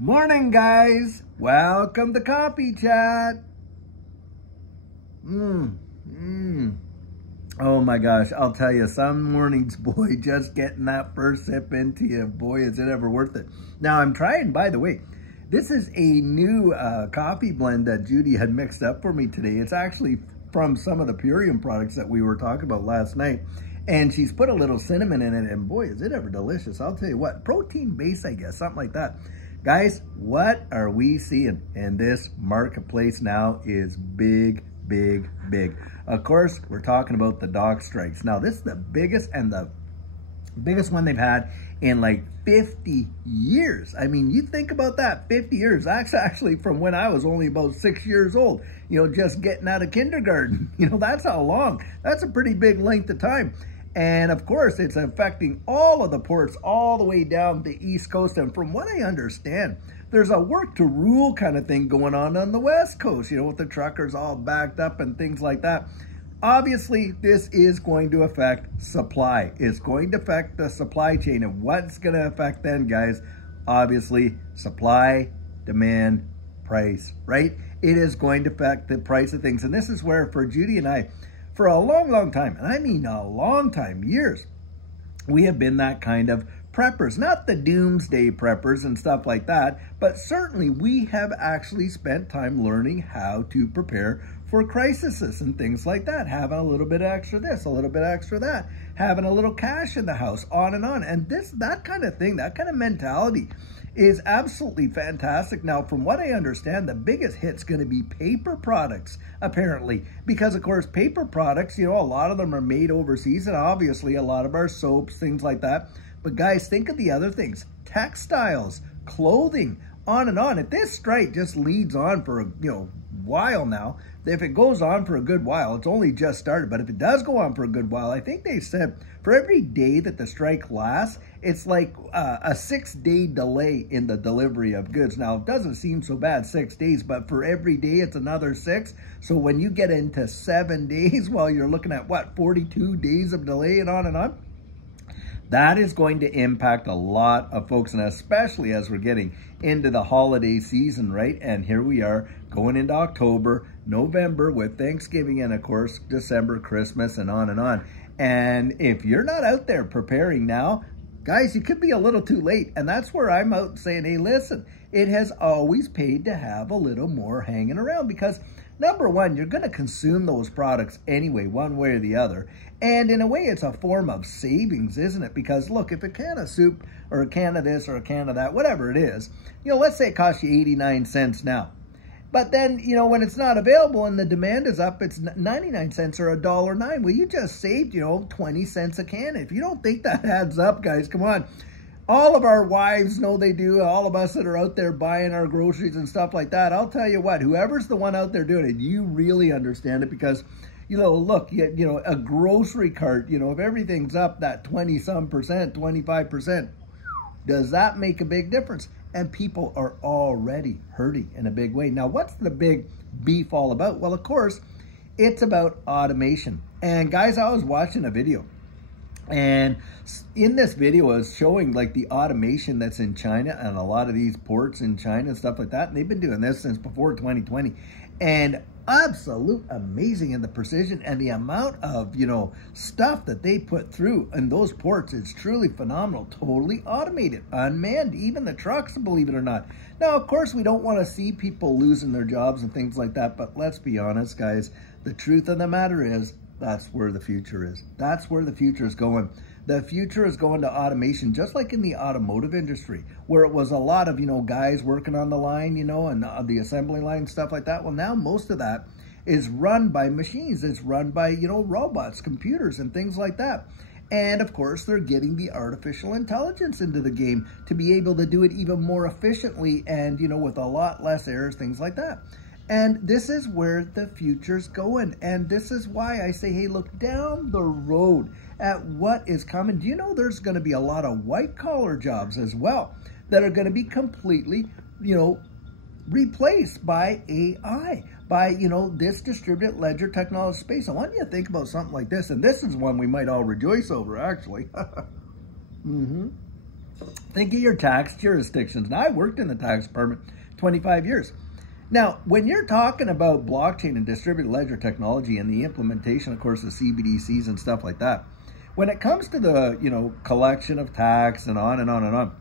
Morning, guys. Welcome to Coffee Chat. Oh my gosh, I'll tell you, some mornings, boy, just getting that first sip into you, boy, is it ever worth it. Now, I'm trying, by the way, this is a new coffee blend that Judy had mixed up for me today. It's actually from some of the Purium products that we were talking about last night. And she's put a little cinnamon in it, and boy, is it ever delicious. I'll tell you what, protein base, I guess, something like that. Guys, what are we seeing in this marketplace now is big, big, big. Of course, we're talking about the dock strikes. Now, this is the biggest one they've had in like 50 years. I mean, you think about that, 50 years. That's actually from when I was only about 6 years old, you know, just getting out of kindergarten. You know, that's how long. That's a pretty big length of time. And of course, it's affecting all of the ports all the way down the East Coast. And from what I understand, there's a work to rule kind of thing going on the West Coast, you know, with the truckers all backed up and things like that. Obviously, this is going to affect supply. It's going to affect the supply chain. And what's going to affect then, guys? Obviously, supply, demand, price, right? It is going to affect the price of things. And this is where, for Judy and I, for a long, long time, and I mean a long time, years, we have been that kind of preppers, not the doomsday preppers and stuff like that, but certainly we have actually spent time learning how to prepare for crises and things like that, having a little bit extra this, a little bit extra that, having a little cash in the house, on and on. And that kind of thing, that kind of mentality is absolutely fantastic. Now, from what I understand, the biggest hit's going to be paper products, apparently, because of course, paper products, you know, a lot of them are made overseas, and obviously a lot of our soaps, things like that. But guys, think of the other things, textiles, clothing, on and on. If this strike just leads on for a while now, if it goes on for a good while, it's only just started, but if it does go on for a good while, I think they said for every day that the strike lasts, it's like a 6-day delay in the delivery of goods. Now, it doesn't seem so bad, 6 days, but for every day, it's another 6. So when you get into 7 days, well, you're looking at, what, 42 days of delay and on and on? That is going to impact a lot of folks, and especially as we're getting into the holiday season, right? And here we are going into October, November with Thanksgiving, and of course, December, Christmas, and on and on. And if you're not out there preparing now, guys, you could be a little too late. And that's where I'm out saying, hey, listen, it has always paid to have a little more hanging around, because number one, you're going to consume those products anyway, one way or the other. And in a way, it's a form of savings, isn't it? Because look, if a can of soup or a can of this or a can of that, whatever it is, you know, let's say it costs you 89 cents now. But then, you know, when it's not available and the demand is up, it's 99 cents or $1.09. Well, you just saved, 20 cents a can. If you don't think that adds up, guys, come on. All of our wives know they do. All of us that are out there buying our groceries and stuff like that, I'll tell you what, whoever's the one out there doing it, you really understand it, because, look, a grocery cart, if everything's up that 20-some percent, 25%, does that make a big difference? And people are already hurting in a big way. Now, what's the big beef all about? Well, of course, it's about automation. And guys, I was watching a video, and in this video, I was showing like the automation that's in China and a lot of these ports in China and stuff like that. And they've been doing this since before 2020. And absolute amazing in the precision and the amount of, stuff that they put through in those ports. It's truly phenomenal. Totally automated, unmanned, even the trucks, believe it or not. Now, of course, we don't want to see people losing their jobs and things like that. But let's be honest, guys, the truth of the matter is, that's where the future is. That's where the future is going. The future is going to automation, just like in the automotive industry, where it was a lot of, guys working on the line, and the assembly line, stuff like that. Well, now most of that is run by machines. It's run by, robots, computers, and things like that. And of course, they're getting the artificial intelligence into the game to be able to do it even more efficiently and, with a lot less errors, things like that. And this is where the future's going. And this is why I say, hey, look down the road at what is coming. Do you know there's going to be a lot of white-collar jobs as well that are going to be completely, replaced by AI, by, this distributed ledger technology space? I want you to think about something like this. And this is one we might all rejoice over, actually. Think of your tax jurisdictions. Now, I worked in the tax department 25 years. Now, when you're talking about blockchain and distributed ledger technology and the implementation, of course, of CBDCs and stuff like that, when it comes to the, collection of tax and on and on and on,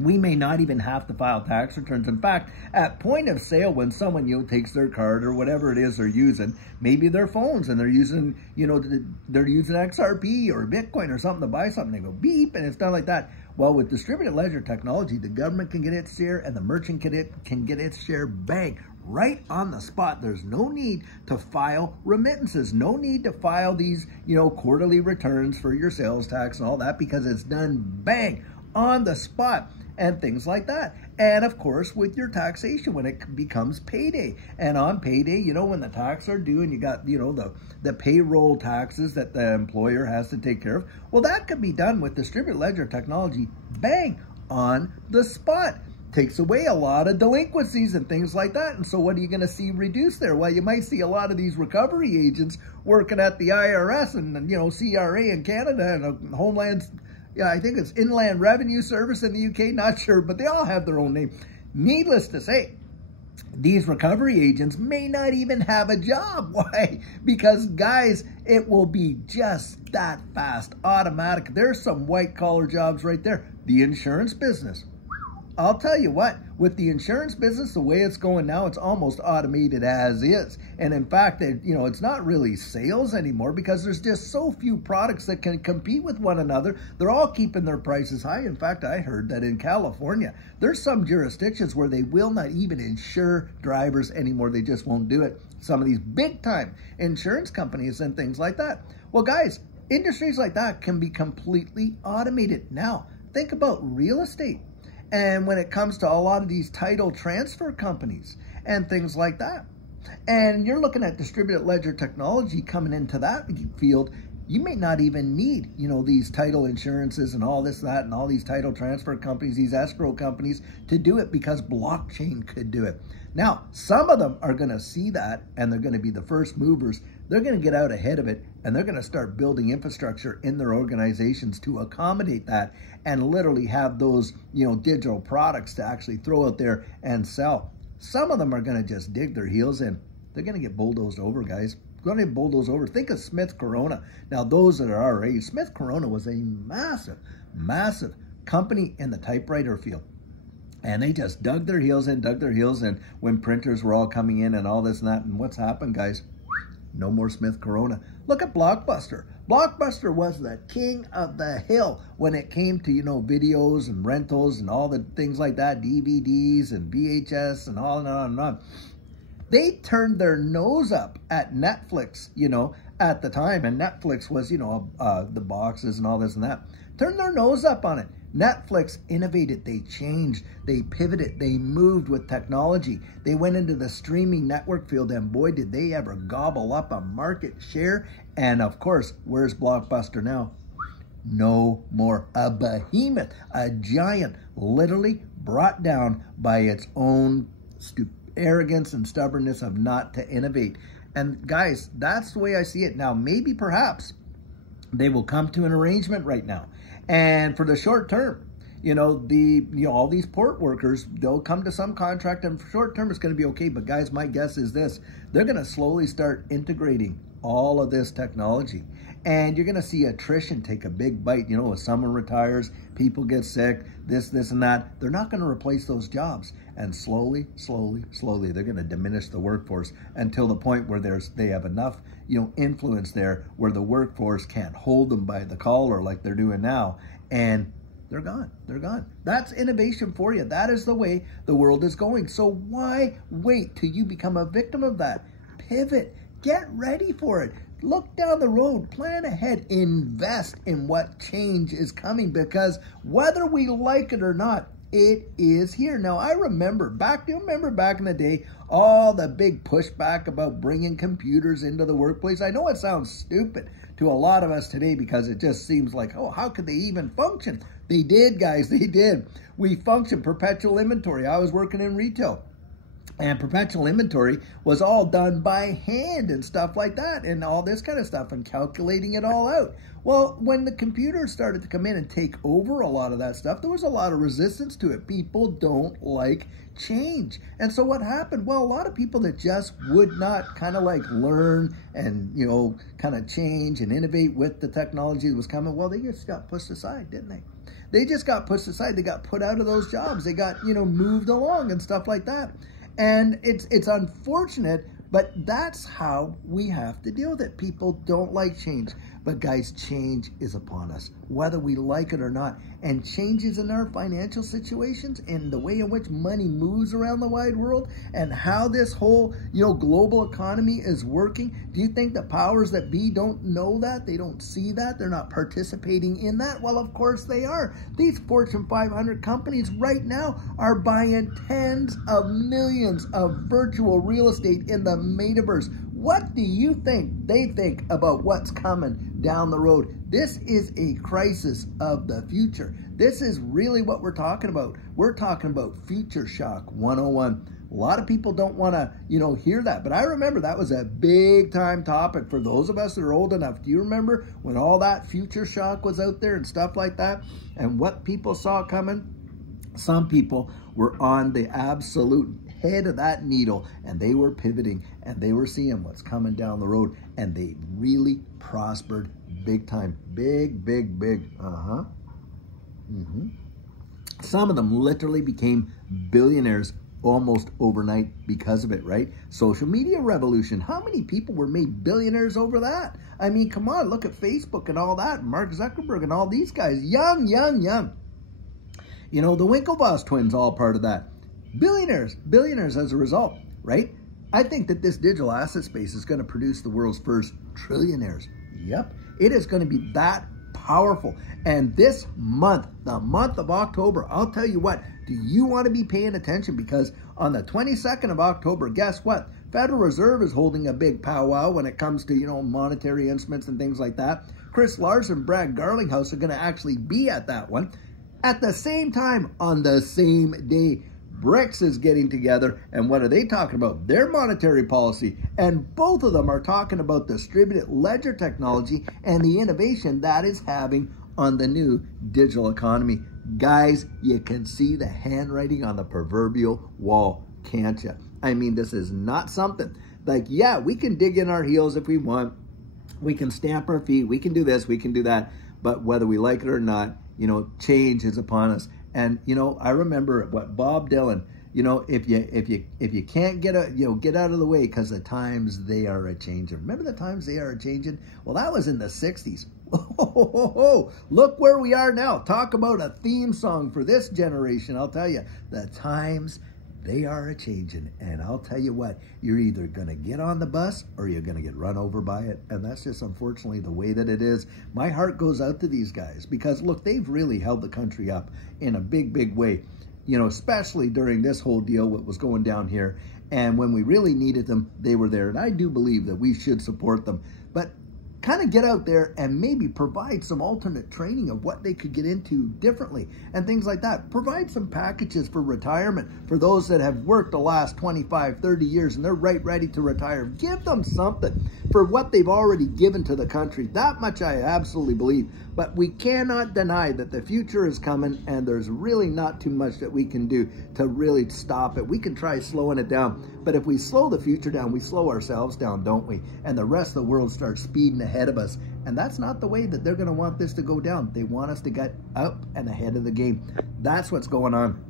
we may not even have to file tax returns. In fact, at point of sale, when someone, takes their card or whatever it is they're using, maybe their phones, and they're using, they're using XRP or Bitcoin or something to buy something, they go beep, and it's done like that. Well, with distributed ledger technology, the government can get its share and the merchant can get its share, bang, right on the spot. There's no need to file remittances, no need to file these, quarterly returns for your sales tax and all that, because it's done, bang, on the spot. And things like that. And of course, with your taxation, when it becomes payday, and on payday, when the taxes are due and you got, the payroll taxes that the employer has to take care of, well, that could be done with distributed ledger technology, bang, on the spot. Takes away a lot of delinquencies and things like that. And so what are you going to see reduced there? Well, you might see a lot of these recovery agents working at the IRS and, CRA in Canada and Homeland, I think it's Inland Revenue Service in the UK, not sure, but they all have their own name. Needless to say, these recovery agents may not even have a job. Why? Because, guys, it will be just that fast, automatic. There's some white-collar jobs right there. The insurance business. I'll tell you what, with the insurance business, the way it's going now, it's almost automated as is. And in fact, it's not really sales anymore, because there's just so few products that can compete with one another. They're all keeping their prices high. In fact, I heard that in California, there's some jurisdictions where they will not even insure drivers anymore. They just won't do it. Some of these big time insurance companies and things like that. Well, guys, industries like that can be completely automated. Now, think about real estate. And when it comes to a lot of these title transfer companies and things like that, and you're looking at distributed ledger technology coming into that field, you may not even need, these title insurances and all this, that, and all these title transfer companies, these escrow companies to do it, because blockchain could do it. Now, some of them are going to see that, and they're going to be the first movers. They're going to get out ahead of it, and they're going to start building infrastructure in their organizations to accommodate that and literally have those, digital products to actually throw out there and sell. Some of them are going to just dig their heels in. They're going to get bulldozed over, guys. Going to get bulldozed over. Think of Smith Corona. Now, those that are our age, Smith Corona was a massive, massive company in the typewriter field. And they just dug their heels in when printers were all coming in and all this and that. And what's happened, guys? No more Smith Corona. Look at Blockbuster. Blockbuster was the king of the hill when it came to, videos and rentals and all the things like that, DVDs and VHS and on and on and on. They turned their nose up at Netflix, at the time. And Netflix was, the boxes and all this and that. Turned their nose up on it. Netflix innovated, they changed, they pivoted, they moved with technology. They went into the streaming network field, and boy, did they ever gobble up a market share. And of course, where's Blockbuster now? No more. A behemoth, a giant, literally brought down by its own arrogance and stubbornness of not to innovate. And guys, that's the way I see it. Now, maybe perhaps they will come to an arrangement right now. And for the short term, all these port workers, they'll come to some contract, and for short term, it's going to be okay. But guys, my guess is this: they're going to slowly start integrating all of this technology. And you're going to see attrition take a big bite. If someone retires, people get sick, this and that. They're not going to replace those jobs. And slowly, they're going to diminish the workforce until the point where they have enough, influence there where the workforce can't hold them by the collar like they're doing now. And they're gone. They're gone. That's innovation for you. That is the way the world is going. So why wait till you become a victim of that? Pivot. Get ready for it. Look down the road, plan ahead, invest in what change is coming, because whether we like it or not, it is here. Now, I remember back in the day, all the big pushback about bringing computers into the workplace. I know it sounds stupid to a lot of us today, because it just seems like, oh, how could they even function? They did, guys, they did. We function perpetual inventory. I was working in retail. And perpetual inventory was all done by hand and stuff like that and all this kind of stuff and calculating it all out. Well, when the computers started to come in and take over a lot of that stuff, there was a lot of resistance to it. People don't like change. And so what happened? Well, a lot of people that just would not kind of like learn and, you know, kind of change and innovate with the technology that was coming, well, they just got pushed aside, didn't they? They just got pushed aside. They got put out of those jobs. They got, you know, moved along and stuff like that. And it's unfortunate, but that's how we have to deal with it. People don't like change. But guys, change is upon us, whether we like it or not. And changes in our financial situations and the way in which money moves around the wide world and how this whole, you know, global economy is working. Do you think the powers that be don't know that? They don't see that? They're not participating in that? Well, of course they are. These Fortune 500 companies right now are buying tens of millions of virtual real estate in the metaverse. What do you think they think about what's coming down the road? This is a crisis of the future. This is really what we're talking about. We're talking about Future Shock 101. A lot of people don't want to, you know, hear that. But I remember that was a big time topic for those of us that are old enough. Do you remember when all that Future Shock was out there and stuff like that? And what people saw coming? Some people were on the absolute head of that needle and they were pivoting and they were seeing what's coming down the road and they really prospered big time. Big. Some of them literally became billionaires almost overnight because of it, right? Social media revolution. How many people were made billionaires over that? I mean, come on, look at Facebook and all that. Mark Zuckerberg and all these guys. Young. You know, the Winklevoss twins, all part of that. Billionaires as a result, right? I think that this digital asset space is going to produce the world's first trillionaires. Yep, it is going to be that powerful. And this month, the month of October, I'll tell you what, do you want to be paying attention? Because on the 22nd of October, guess what? Federal Reserve is holding a big powwow when it comes to, you know, monetary instruments and things like that. Chris Larsen, Brad Garlinghouse are going to actually be at that one. At the same time, on the same day, BRICS is getting together, and what are they talking about? Their monetary policy. And both of them are talking about distributed ledger technology and the innovation that is having on the new digital economy. Guys, you can see the handwriting on the proverbial wall, can't you? I mean, this is not something like, yeah, we can dig in our heels if we want. We can stamp our feet. We can do this. We can do that. But whether we like it or not, you know, change is upon us. And, you know, I remember what Bob Dylan, you know, if you can't get out of the way because the times they are a changing. Remember the times they are a changing? Well, that was in the 60s. Look where we are now. Talk about a theme song for this generation. I'll tell you, the times they are a changing. And I'll tell you what, you're either going to get on the bus or you're going to get run over by it. And that's just unfortunately the way that it is. My heart goes out to these guys because, look, they've really held the country up in a big way. You know, especially during this whole deal, what was going down here. And when we really needed them, they were there. And I do believe that we should support them. But kind of get out there and maybe provide some alternate training of what they could get into differently and things like that. Provide some packages for retirement for those that have worked the last 25, 30 years and they're ready to retire. Give them something for what they've already given to the country. That much I absolutely believe. But we cannot deny that the future is coming and there's really not too much that we can do to really stop it. We can try slowing it down. But if we slow the future down, we slow ourselves down, don't we? And the rest of the world starts speeding ahead of us. And that's not the way that they're going to want this to go down. They want us to get up and ahead of the game. That's what's going on.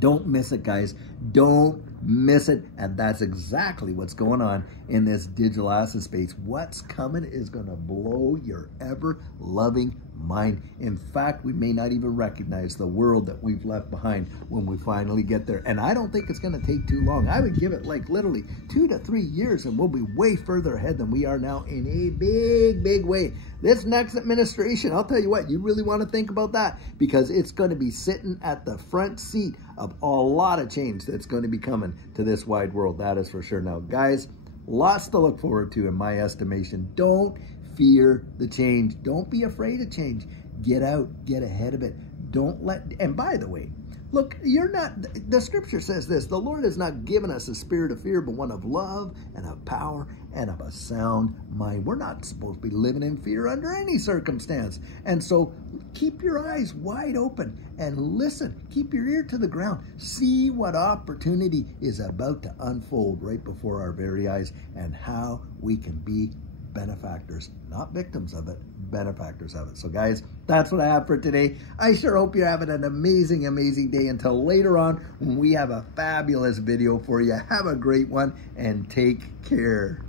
Don't miss it, guys. Don't miss it. And that's exactly what's going on in this digital asset space. What's coming is going to blow your ever-loving mind. In fact, we may not even recognize the world that we've left behind when we finally get there. And I don't think it's going to take too long. I would give it like literally 2 to 3 years and we'll be way further ahead than we are now in a big way. This next administration, I'll tell you what, you really want to think about that because it's going to be sitting at the front seat of a lot of change that's going to be coming to this wide world. That is for sure. Now, guys, lots to look forward to in my estimation. Don't fear the change. Don't be afraid of change. Get out, get ahead of it. Don't let, and by the way, Look, the scripture says this, the Lord has not given us a spirit of fear, but one of love and of power and of a sound mind. We're not supposed to be living in fear under any circumstance. And so keep your eyes wide open and listen. Keep your ear to the ground. See what opportunity is about to unfold right before our very eyes and how we can be benefactors, not victims of it, benefactors of it. So guys, that's what I have for today. I sure hope you're having an amazing, amazing day until later on when we have a fabulous video for you. Have a great one and take care.